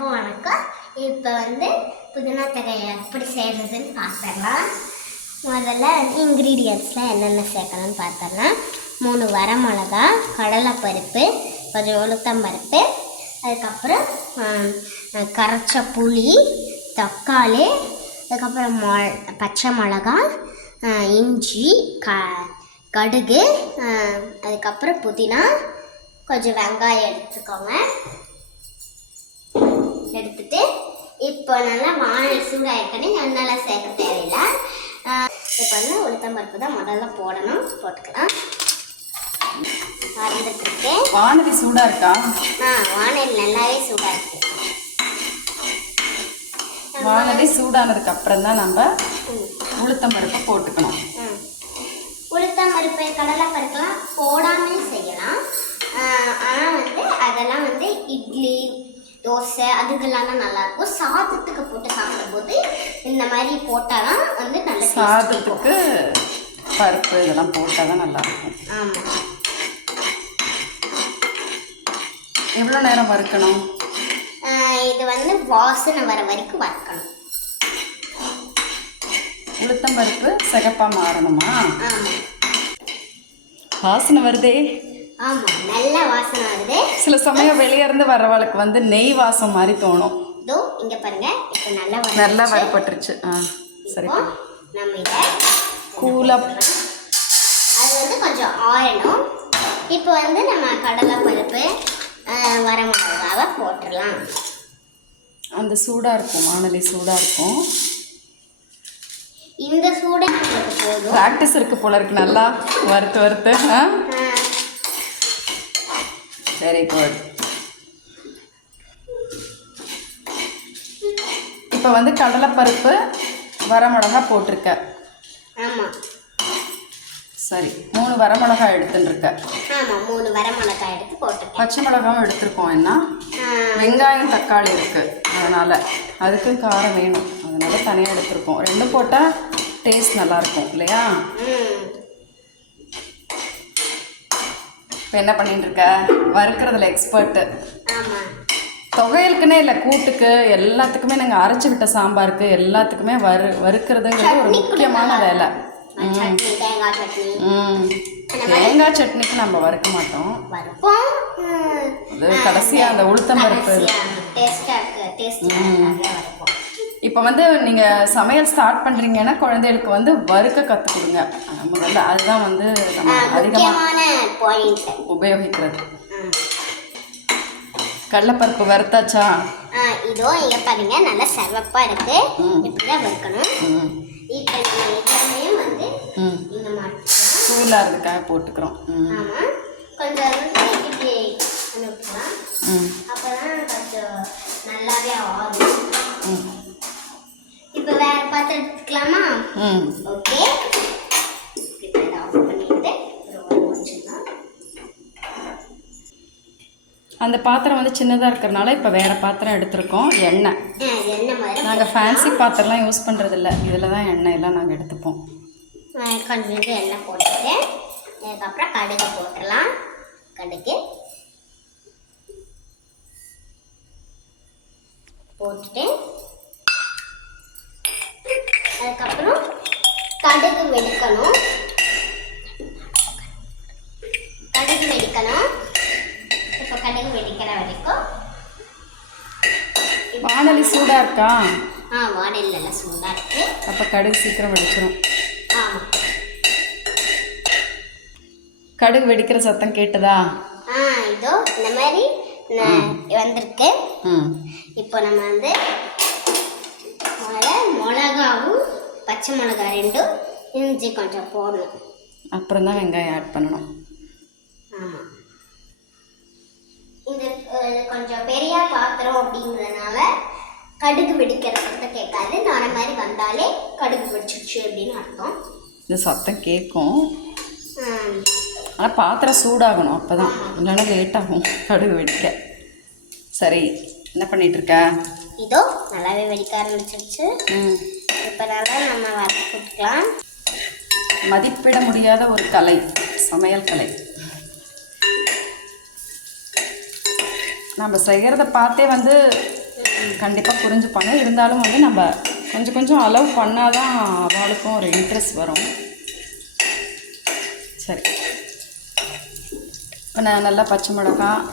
எல்லாருக்கும் வணக்கம். இப்போ புதினா தக்காளி எப்படி செய்கிறதுன்னு பார்த்துடலாம். முதல்ல இன்க்ரீடியன்ட்ஸில் என்னென்ன சேர்க்கணும்னு பார்த்தோம்னா 3 வரமிளகா, கடலைப்பருப்பு, கொஞ்சம் உளுத்தம்பருப்பு, அதுக்கப்புறம் கரைச்ச புளி, தக்காளி, அதுக்கப்புறம் பச்சை மிளகா, இஞ்சி, கடுகு, அதுக்கப்புறம் புதினா, கொஞ்சம் வெங்காயம் எடுத்துக்கோங்க. எடுத்துட்டு இப்போ நல்லா வானல் சூடாயிருக்கனே எண்ணெய் சேர்க்க தேவையில்லை. இப்போ உளுத்தம்பருப்பு தான் முதல்ல போடணும். போட்டுக்கலாம். வறந்துட்டு வானதி சூடா இருக்கா? வானல் நல்லாவே சூடா இருக்கு. வானதி சூடானதுக்கு அப்புறம் தான் நம்ம உளுத்தம்பருப்பை போட்டுக்கணும். உளுத்தம்பருப்பு கடலைப்பருப்புலாம் போடாமல் செய்யலாம். ஆனால் அதெல்லாம் இட்லி தோசை அதுக்கெல்லாம் தான் நல்லாயிருக்கும். சாதத்துக்கு போட்டு சாப்பிடும்போது இந்த மாதிரி போட்டால் தான் நல்ல சாதத்துக்கு பருப்பு இதெல்லாம் போட்டால் தான் நல்லாயிருக்கும். ஆமாம். எவ்வளோ நேரம் வறுக்கணும்? இது வாசனை வர வரைக்கும் வறுக்கணும். உளுத்தம்பருப்பு சிகப்பாக மாறணுமா? ஆமாம். வாசனை வருதே. ஆமாம், நல்ல வாசனை வருது. சில சமயம் வெளியே இருந்து வர்றவளுக்கு நெய் வாசம் மாதிரி தோணும். இதோ இங்கே பாருங்க, இப்போ நல்லா வறுபட்டுருச்சு. சரி, நம்ம இதை கூலாக அது கொஞ்சம் ஆறணும். இப்போ நம்ம கடலைப்பருப்பு வரமிளகாவை போட்டுடலாம். அந்த சூடாக இருக்கும், வானலி சூடாக இருக்கும். இந்த சூடே நம்மளுக்கு போதும். ப்ராக்டிஸ் இருக்கு போல இருக்கு, நல்லா வறுத்து வெரி குட். இப்போ கடலைப்பருப்பு வரமிளகா போட்டிருக்க. ஆமாம். சரி, 3 வரமிளகா எடுத்துட்டுருக்க. ஆமாம், 3 வரமிளகா எடுத்து போட்டிருக்கேன். பச்சை மிளகாவும் எடுத்துருக்கோம். என்ன வெங்காயம் தக்காளி இருக்குது, அதனால் அதுக்கும் காரம் வேணும், அதனால தனியாக எடுத்துருக்கோம். 2 போட்டால் டேஸ்ட் நல்லாயிருக்கும் இல்லையா? இப்போ என்ன பண்ணிட்டு இருக்க? வறுக்கிறதுல எக்ஸ்பர்ட்டு. தொகையலுக்குன்னே இல்லை, கூட்டுக்கு எல்லாத்துக்குமே நாங்கள் அரைச்சி விட்ட சாம்பாருக்கு எல்லாத்துக்குமே வறுக்கிறதுங்கிறது ஒரு முக்கியமான வேலை. தேங்காய் சட்னிக்கு நம்ம வறுக்க மாட்டோம். அது கடைசியாக அந்த உளுத்தம்பருப்பு. இப்போ நீங்கள் சமையல் ஸ்டார்ட் பண்ணுறீங்கன்னா குழந்தைகளுக்கு வறுக்க கற்றுக் கொடுங்க முதல்ல. அதுதான் நம்ம அதிகமாக உபயோகிக்கிறது. கடலைப்பருப்பு வறுத்தாச்சா? இதோ இங்கே பாருங்க, நல்லா செவப்பாக இருக்கு. இப்படிதான் வறுக்கணும். இப்போ இந்த மாதிரி சூடாக இருக்கிறதுக்காக போட்டுக்கிறோம். ஆமாம், கொஞ்சம் இப்படி அனுப்பலாம். அப்போதான் கொஞ்சம் நல்லாவே ஆகும். இப்போ வேற பாத்திரம் எடுத்துக்கலாமா? ஓகே. இப்போ இதை ஆஃப் பண்ணிட்டு அந்த பாத்திரம் சின்னதாக இருக்கிறதுனால இப்போ வேறு பாத்திரம் எடுத்துருக்கோம். எண்ணெய் நாங்கள் ஃபேன்சி பாத்திரம்லாம் யூஸ் பண்ணுறதில்ல, இதில் தான் எண்ணெய் எல்லாம் நாங்கள் எடுத்துப்போம். கொஞ்சம் எண்ணெய் போட்டுட்டு அதுக்கப்புறம் கடுகு போட்டுடலாம். கடுகு போட்டுட்டு அதுக்கப்புறம் கடுகு வெடிக்கணும். இப்போ கடுகு வெடிக்கிற வரைக்கும். வானலி சூடாக இருக்கா? வானல் நல்லா சூடாக இருக்கு. அப்போ கடுகு சீக்கிரம் வெடிச்சிடும். ஆமாம். கடுகு வெடிக்கிற சத்தம் கேட்டதா? இதோ இந்த மாதிரி வந்திருக்கு. இப்போ நம்ம மிளகாவும் பச்சை மிளகா 2 இஞ்சி கொஞ்சம் போடணும். அப்புறம் தான் வெங்காயம் ஆட் பண்ணணும். ஆமாம். இந்த கொஞ்சம் பெரிய பாத்திரம் அப்படிங்கிறதுனால கடுகு வெடிக்கிற சத்தம் கேட்காது. நான் மாதிரி வந்தாலே கடுகு வெடிச்சிடுச்சு அப்படின்னு அர்த்தம். இந்த சத்தம் கேட்கும், ஆனால் பாத்திரம் சூடாகணும், அப்போ தான். இல்லைன்னா லேட் ஆகும் கடுகு வெடிக்க. சரி, என்ன பண்ணிகிட்ருக்க? இதோ நல்லாவே வெடிக்க ஆரம்பிச்சிருச்சு. இப்போ நல்லா நம்ம வறுத்து போட்டுக்கலாம். மதிப்பிட முடியாத ஒரு கலை, சமையல் கலை. நம்ம செய்கிறத பார்த்தே கண்டிப்பாக புரிஞ்சுப்பாங்க. இருந்தாலும் வந்து நம்ம கொஞ்சம் கொஞ்சம் அலோவ் பண்ணால் தான் அவளுக்கும் ஒரு இன்ட்ரெஸ்ட் வரும். சரி, இப்போ நான் நல்லா பச்சை மிளகாய்,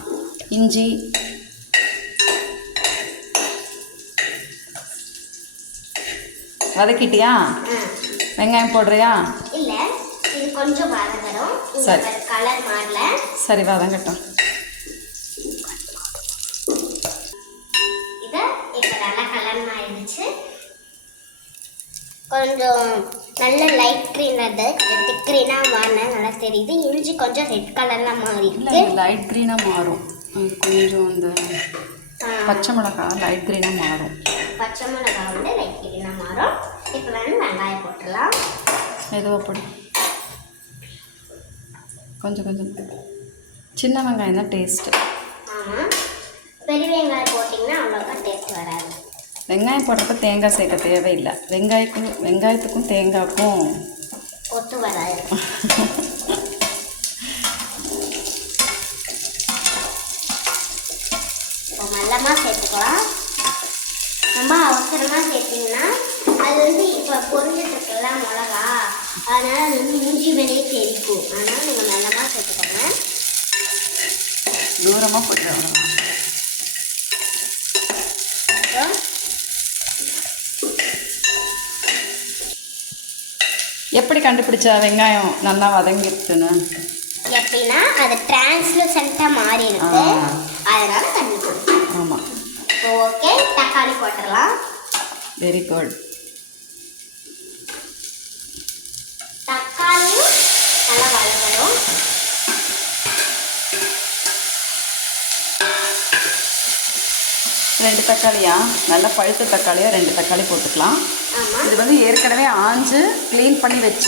இஞ்சி, வதக்கிட்டியா? வெங்காயம் போடுறியா? இல்லை, இது கொஞ்சம் வதங்கணும். சரி, கலர் மாறல. சரி, வதங்கட்டும். இதை இப்போ நல்லா கலர் மாறிடுச்சு. கொஞ்சம் நல்ல லைட் க்ரீன், அது ரெட் க்ரீனாக மாறினா நல்லா தெரியுது. இஞ்சி கொஞ்சம் ரெட் கலரில் மாறி இல்லை, லைட் க்ரீனாக மாறும். கொஞ்சம் இந்த பச்சை மிளகாய் லைட் க்ரீனாக மாறும். பச்சை மிளகாய் வந்து லைட் க்ரீனாக மாறும். இப்போ வந்து வெங்காயம் போட்டுடலாம். மெதுவாக போடு. கொஞ்சம் கொஞ்சம் சின்ன வெங்காயம் தான் டேஸ்ட்டு. ஆமாம், பெரிய வெங்காயம் போட்டிங்கன்னா அவ்வளோக்கா டேஸ்ட் வராது. வெங்காயம் போடுறப்ப தேங்காய் சேர்க்க தேவையில்லை. வெங்காயத்துக்கும் தேங்காய்க்கும் ஒத்து வராது. இப்போ மெல்லமாக சேர்த்துக்கலாம். ரொம்ப அவசரமாக சேர்த்திங்கன்னா அது வந்து இப்போ பொரிஞ்சிட்ருக்குல்ல மிளகா, அதனால் அது வந்து மூஞ்சி மேலேயே தெரிக்கும். அதனால் நீங்கள் மெல்லமாக சேர்த்துக்கோங்க. தூரமாக போட்டு எப்படி கண்டுபிடிச்சா வெங்காயம் நல்லா வதங்கிடுச்சுன்னு? எப்படின்னா அது டிரான்ஸ்லூசன்ட்டாக மாறி இருக்கு, அதனால கண்டுபிடிச்சேன். ஆமாம். ஓகே, தக்காளி போட்டுடலாம். Very good. தக்காளியும் நல்லா வதங்கணும். ரெண்டு தக்காளியா? நல்லா பழுத்த தக்காளியாக 2 தக்காளி போட்டுக்கலாம். இது வந்து ஏற்கனவே ஆஞ்சு க்ளீன் பண்ணி வச்ச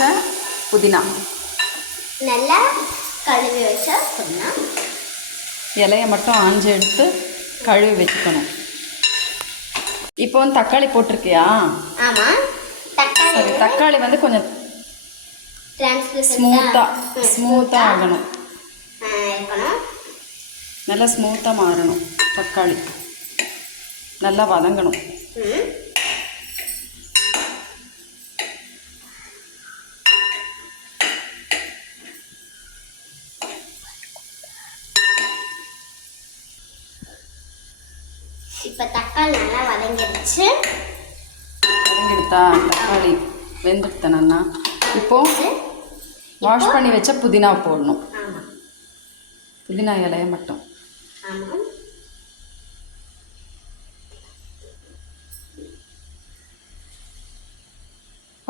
புதினா, நல்லா கழுவி வச்ச புதினா. இலையை மட்டும் ஆஞ்சு எடுத்து கழுவி வச்சுக்கணும். இப்போ வந்து தக்காளி போட்டிருக்கியா? ஆமாம், சரி. தக்காளி வந்து கொஞ்சம் ஸ்மூத்தாக ஆகணும். நல்லா ஸ்மூத்தாக மாறணும். தக்காளி நல்லா வதங்கணும். இப்போ தக்காளி நல்லா வதங்கிடுச்சு. வதங்கிடுதா? தக்காளி வெந்துடுத்த நல்லா. இப்போது வாஷ் பண்ணி வச்ச புதினா போடணும். புதினா இலையை மட்டும். ஆமாம்,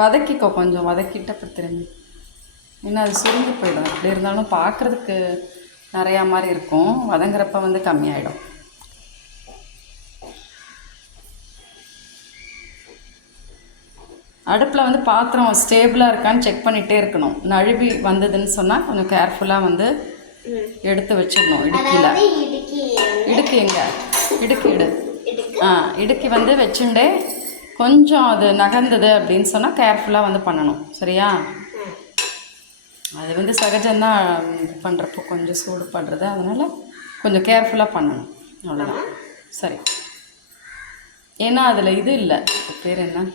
வதக்கிக்கோ. கொஞ்சம் வதக்கிட்ட அப்புறம் திரும்பி, ஏன்னா அது சுருங்கி போயிடும். அப்படி இருந்தாலும் பார்க்குறதுக்கு நிறையா மாதிரி இருக்கும், வதங்குறப்ப வந்து கம்மியாயிடும். அடுப்பில் வந்து பாத்திரம் ஸ்டேபிளாக இருக்கான்னு செக் பண்ணிகிட்டே இருக்கணும். நழுவி வந்ததுன்னு சொன்னால் கொஞ்சம் கேர்ஃபுல்லாக வந்து எடுத்து வச்சிடணும். இடுக்கி எங்கே? இடுக்கி வந்து வச்சுட்டே கொஞ்சம் அது நகர்ந்தது அப்படின்னு சொன்னால் கேர்ஃபுல்லாக வந்து பண்ணணும். சரியா? அது வந்து சகஜம்தான் பண்ணுறப்போ கொஞ்சம் சூடு பண்ணுறது, அதனால் கொஞ்சம் கேர்ஃபுல்லாக பண்ணணும். அவ்வளோதான். சரி. ஏன்னா அதில் இது இல்லை, பேர் என்ன,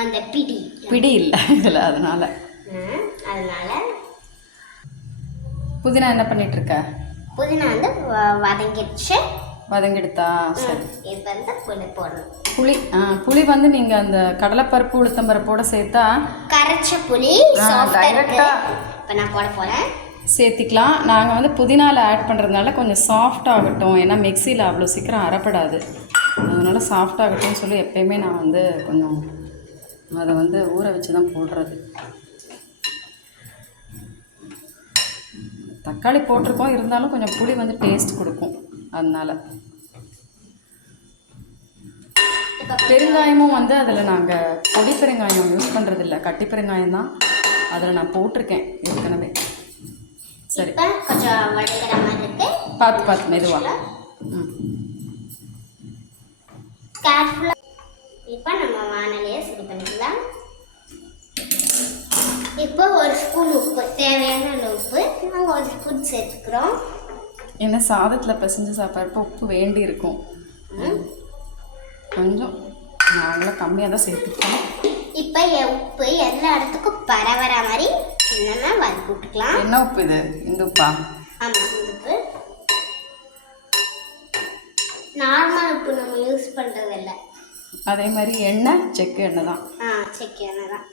அந்த பிடி இல்லை இதில், அதனால். புதினா என்ன பண்ணிகிட்ருக்க? புதினா வந்து வதங்கிடுச்சு. வதங்கிடுதா? சரி. இது வந்து புளி போடணும். புளி வந்து நீங்கள் அந்த கடலைப்பருப்பு உளுத்தம்பருப்போடு சேர்த்தா கரைச்ச புளி டைரெக்டாக இப்போ நான் போட போகிறேன், சேர்த்திக்கலாம். நாங்கள் வந்து புதினாவில் ஆட் பண்ணுறதுனால கொஞ்சம் சாஃப்ட் ஆகட்டும், ஏன்னா மிக்சியில் அவ்வளோ சீக்கிரம் அரைப்படாது, அதனால் சாஃப்ட் ஆகட்டும்னு சொல்லி எப்போயுமே நான் வந்து கொஞ்சம் அதை வந்து ஊற வச்சு தான் போடுறது. தக்காளி போட்டிருக்கோம், இருந்தாலும் கொஞ்சம் புளி வந்து டேஸ்ட் கொடுக்கும், அதனால். பெருங்காயமும் வந்து அதில் நாங்கள் பொடி பெருங்காயம் யூஸ் பண்ணுறதில்ல, கட்டி பெருங்காயம் தான் அதில் நான் போட்டிருக்கேன் ஏற்கனவே. சரி, கொஞ்சம் வடிகிற மாதிரி இருக்கு, பார்த்து மெதுவாக. இப்போ நம்ம வானலையை சரி பண்ணிக்கலாம். இப்போ ஒரு ஸ்பூன் உப்பு, தேவையான உப்பு நாங்கள் ஒரு ஸ்பூன் சேர்த்துக்கிறோம். ஏன்னா சாதத்தில் பிசைஞ்சு சாப்பிட்றப்ப உப்பு வேண்டி இருக்கும். கொஞ்சம் நாங்களும் கம்மியாக தான் சேர்த்துக்கோம். இப்போ உப்பு எல்லா இடத்துக்கும் பரவற மாதிரி என்னென்ன வதக்கி விட்டுக்கலாம். என்ன உப்பு இது? இந்த உப்பா? ஆமாம், இந்த உப்பு நார்மல் உப்பு நம்ம யூஸ் பண்ணுறது இல்லை. அதே மாதிரி எண்ணெய் செக்கு எண்ணெய் தான். செக்கு எண்ணெய் தான்.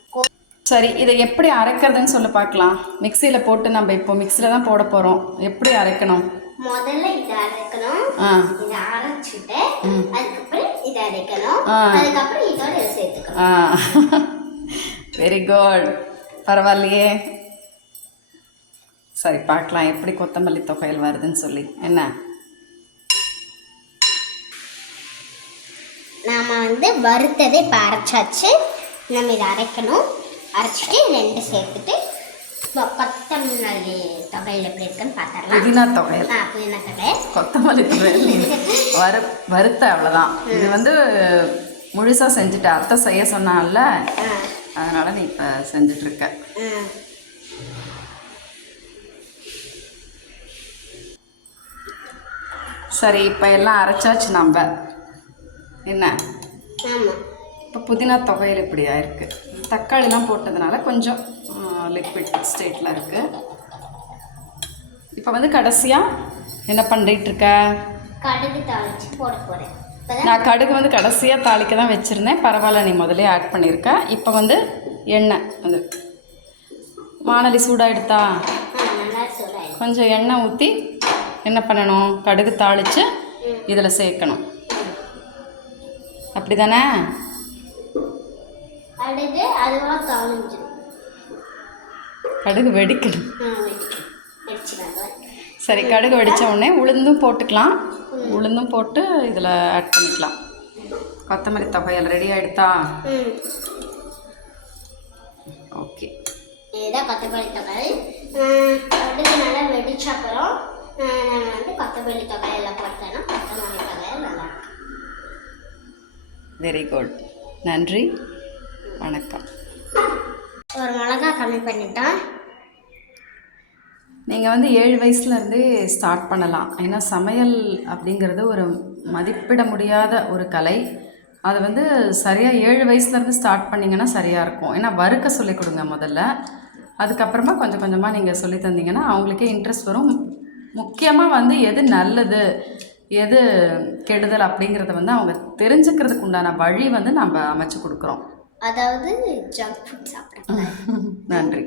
சரி, இதை எப்படி அரைக்கிறதுன்னு சொல்ல பார்க்கலாம். மிக்சியில் போட்டு நம்ம இப்போ மிக்சியில் தான் போட போகிறோம். எப்படி அரைக்கணும்? முதல்ல இதை அரைக்கணும். இதை அரைச்சிட்டு அதுக்கப்புறம் இதை அரைக்கணும். அதுக்கப்புறம் இதோட இதை சேர்த்துக்கணும். வெரி குட், பரவாயில்லையே. சரி, பார்க்கலாம் எப்படி கொத்தமல்லி தொகையில் வருதுன்னு சொல்லி. என்ன நாம் வந்து வறுத்ததை இப்போ அரைச்சாச்சு. நம்ம இதை அரைக்கணும். அரைச்சிட்டு ரெண்டு சேர்த்துட்டு கொத்தமல்லி தொகையில் எப்படி இருக்குன்னு பார்த்துடலாம். புதினா தொகையில், புதினா தொகையில், கொத்தமல்லி தொகையில் வறுத்த அவ்வளோதான். இது வந்து முழுசாக செஞ்சுட்டு அத்தை செய்ய சொன்னால, அதனால் நீ இப்போ செஞ்சிட்ருக்க. சரி, இப்போ எல்லாம் அரைச்சாச்சு நம்ம. என்ன இப்போ புதினா தொகையில் இப்படி ஆயிருக்கு. தக்காளிலாம் போட்டதுனால கொஞ்சம் லிக்விட் ஸ்டேட்டில் இருக்குது. இப்போ வந்து கடைசியாக என்ன பண்ணிட்டு இருக்க? கடுகு தாளிச்சு போட போகிறேன். நான் கடுகு வந்து கடைசியாக தாளிக்க தான் வச்சுருந்தேன். பரவாயில்ல, நீ முதலே ஆட் பண்ணியிருக்க. இப்போ வந்து எண்ணெய் வந்து வானலி சூடாக எடுத்தா கொஞ்சம் எண்ணெய் ஊற்றி என்ன பண்ணணும்? கடுகு தாளித்து இதில் சேர்க்கணும். அப்படி தானே? கடுகு வெடிக்கணும். சரி, கடுகு வெடித்த உடனே உளுந்தும் போட்டுக்கலாம். உளுந்தும் போட்டு இதில் ஆட் பண்ணிக்கலாம். கொத்தமல்லி தொகையில் ரெடி ஆகிடுதா? ஓகே, இதுதான் கொத்தமல்லி தொகை. கடுகு நல்லா வெடிச்ச அப்புறம் நான் வந்து கொத்தமல்லி தொகையெல்லாம் போட்டேன்னா கொத்தமல்லி தொகையில் நல்லா. வெரி குட், நன்றி, வணக்கம். ஒரு மிளகா கம்மி பண்ணிட்டேன். நீங்கள் வந்து 7 வயசுலேருந்தே ஸ்டார்ட் பண்ணலாம். ஏன்னா சமையல் அப்படிங்கிறது ஒரு மதிப்பிட முடியாத ஒரு கலை. அது வந்து சரியாக 7 வயசுலேருந்து ஸ்டார்ட் பண்ணிங்கன்னா சரியாக இருக்கும். ஏன்னா வறுக்க சொல்லிக் கொடுங்க முதல்ல. அதுக்கப்புறமா கொஞ்சம் கொஞ்சமாக நீங்கள் சொல்லி தந்தீங்கன்னா அவங்களுக்கே இன்ட்ரெஸ்ட் வரும். முக்கியமாக வந்து எது நல்லது எது கெடுதல் அப்படிங்கிறத வந்து அவங்க தெரிஞ்சுக்கிறதுக்கு உண்டான வழி வந்து நம்ம அமைச்சு கொடுக்குறோம். அதாவது ஜங்க் ஃபுட் சாப்பிட்றோம். நன்றி.